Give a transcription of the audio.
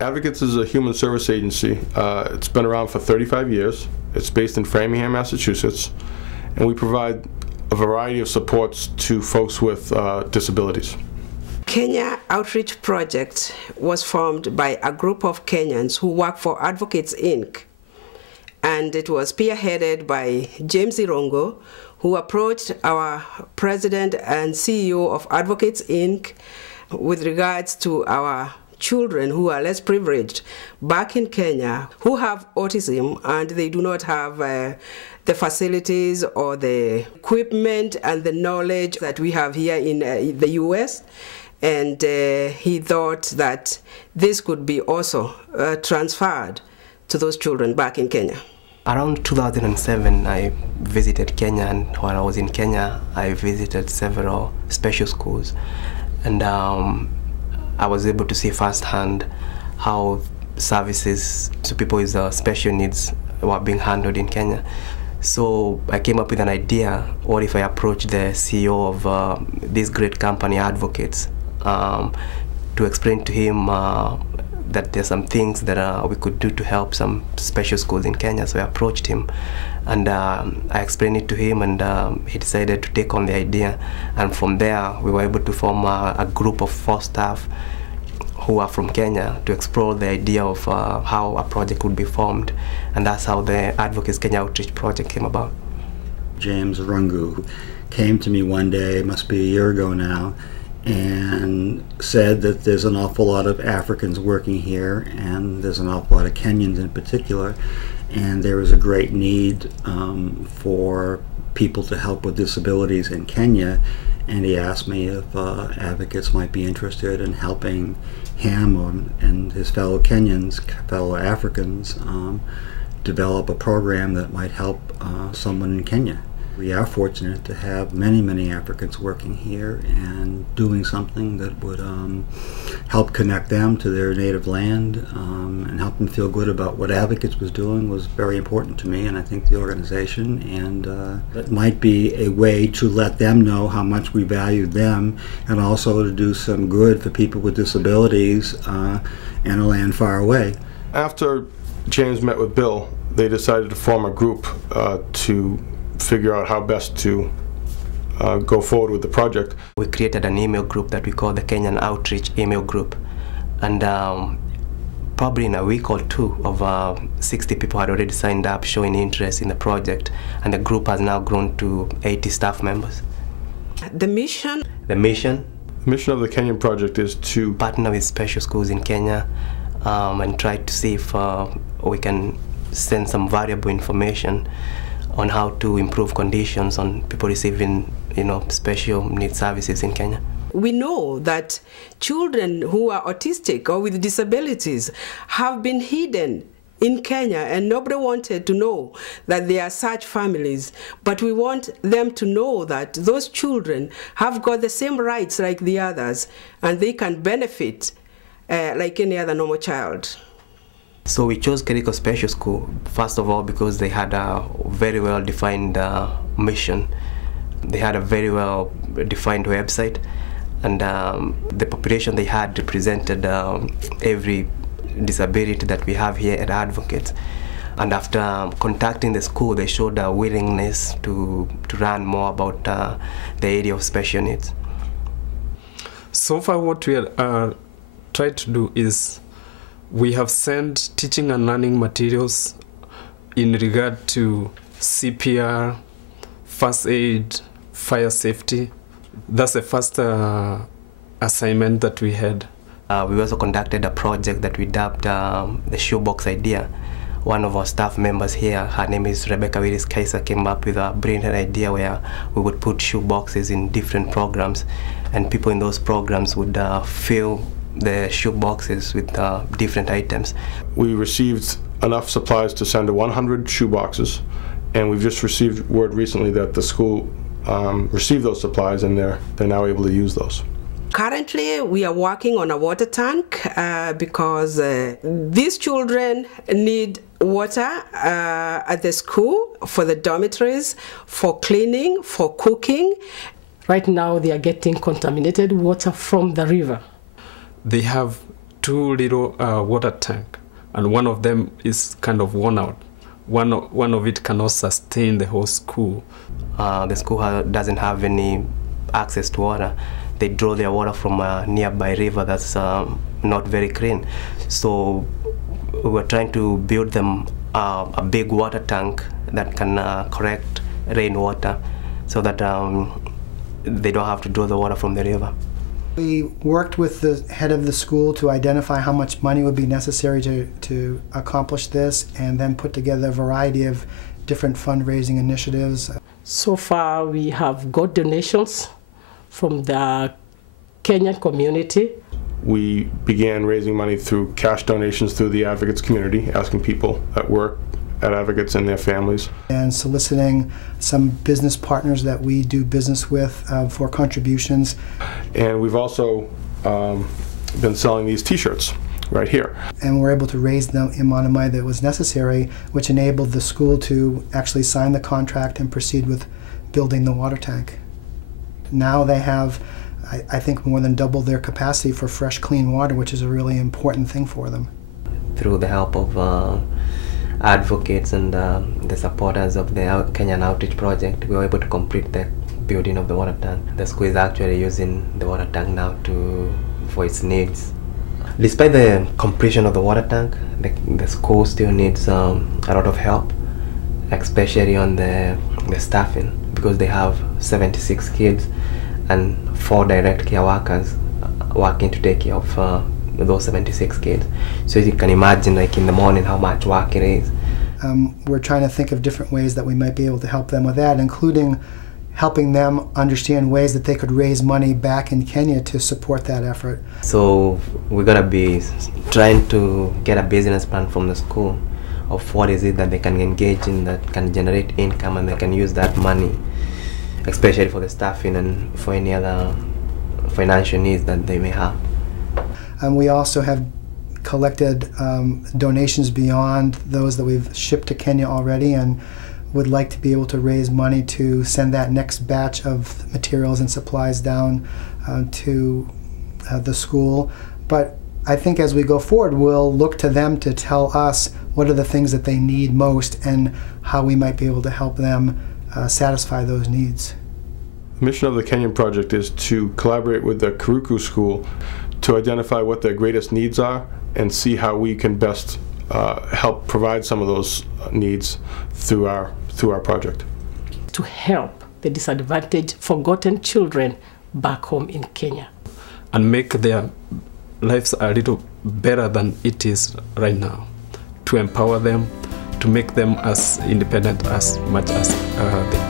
Advocates is a human service agency. It's been around for 35 years. It's based in Framingham, Massachusetts, and we provide a variety of supports to folks with disabilities. Kenya Outreach Project was formed by a group of Kenyans who work for Advocates, Inc. And it was spearheaded by James Irongo, who approached our president and CEO of Advocates, Inc. with regards to our children who are less privileged back in Kenya who have autism and they do not have the facilities or the equipment and the knowledge that we have here in the US. And he thought that this could be also transferred to those children back in Kenya. Around 2007, I visited Kenya, and while I was in Kenya, I visited several special schools. And I was able to see firsthand how services to people with special needs were being handled in Kenya. So I came up with an idea: what if I approach the CEO of this great company, Advocates, to explain to him that there's some things that we could do to help some special schools in Kenya. So I approached him, and I explained it to him, and he decided to take on the idea. And from there, we were able to form a group of 4 staff who are from Kenya to explore the idea of how a project would be formed. And that's how the Advocates Kenya Outreach Project came about. James Rungu came to me one day, must be a year ago now, and said that there's an awful lot of Africans working here, and there's an awful lot of Kenyans in particular, and there is a great need for people to help with disabilities in Kenya. And he asked me if Advocates might be interested in helping him and his fellow Kenyans, fellow Africans, develop a program that might help someone in Kenya. We are fortunate to have many, many Africans working here and doing something that would help connect them to their native land and help them feel good about what Advocates was doing was very important to me, and I think the organization, and it might be a way to let them know how much we value them, and also to do some good for people with disabilities in a land far away. After James met with Bill, they decided to form a group to figure out how best to go forward with the project. We created an email group that we call the Kenyan Outreach Email Group, and probably in a week or two of 60 people had already signed up showing interest in the project, and the group has now grown to 80 staff members. The mission? The mission of the Kenyan project is to partner with special schools in Kenya and try to see if we can send some valuable information on how to improve conditions on people receiving, special needs services in Kenya. We know that children who are autistic or with disabilities have been hidden in Kenya, and nobody wanted to know that there are such families. But we want them to know that those children have got the same rights like the others, and they can benefit like any other normal child. So we chose Keriko Special School, first of all, because they had a very well-defined mission. They had a very well-defined website, and the population they had represented every disability that we have here at Advocates. And after contacting the school, they showed a willingness to learn more about the area of special needs. So far, what we are trying to do is we have sent teaching and learning materials in regard to CPR, first aid, fire safety. That's the first assignment that we had. We also conducted a project that we dubbed the shoebox idea. One of our staff members here, her name is Rebecca Willis Kaiser, came up with a brilliant idea where we would put shoe boxes in different programs, and people in those programs would fill the shoe boxes with different items. We received enough supplies to send to 100 shoe boxes, and we've just received word recently that the school received those supplies, and they're now able to use those. Currently, we are working on a water tank because these children need water at the school for the dormitories, for cleaning, for cooking. Right now, they are getting contaminated water from the river. They have 2 little water tank, and one of them is kind of worn out. One of it cannot sustain the whole school. The school doesn't have any access to water. They draw their water from a nearby river that's not very clean. So we're trying to build them a big water tank that can collect rainwater so that they don't have to draw the water from the river. We worked with the head of the school to identify how much money would be necessary to accomplish this, and then put together a variety of different fundraising initiatives. So far we have got donations from the Kenyan community. We began raising money through cash donations through the Advocates community, asking people at work at Advocates and their families. And soliciting some business partners that we do business with for contributions. And we've also been selling these t-shirts right here. And we're able to raise the amount of money that was necessary, which enabled the school to actually sign the contract and proceed with building the water tank. Now they have, I think, more than double their capacity for fresh, clean water, which is a really important thing for them. Through the help of advocates and the supporters of the Kenyan Outreach Project, we were able to complete the building of the water tank. The school is actually using the water tank now for its needs. Despite the completion of the water tank, the school still needs a lot of help, especially on the staffing, because they have 76 kids and 4 direct care workers working to take care of those 76 kids. So you can imagine, like, in the morning how much work it is. We're trying to think of different ways that we might be able to help them with that, including helping them understand ways that they could raise money back in Kenya to support that effort. So we're gonna be trying to get a business plan from the school of what is it that they can engage in that can generate income, and they can use that money, especially for the staffing and for any other financial needs that they may have. And we also have collected donations beyond those that we've shipped to Kenya already, and would like to be able to raise money to send that next batch of materials and supplies down to the school. But I think as we go forward, we'll look to them to tell us what are the things that they need most and how we might be able to help them satisfy those needs. The mission of the Kenyan Project is to collaborate with the Karuku School to identify what their greatest needs are and see how we can best help provide some of those needs through our project. To help the disadvantaged, forgotten children back home in Kenya. And make their lives a little better than it is right now. To empower them, to make them as independent as much as they can.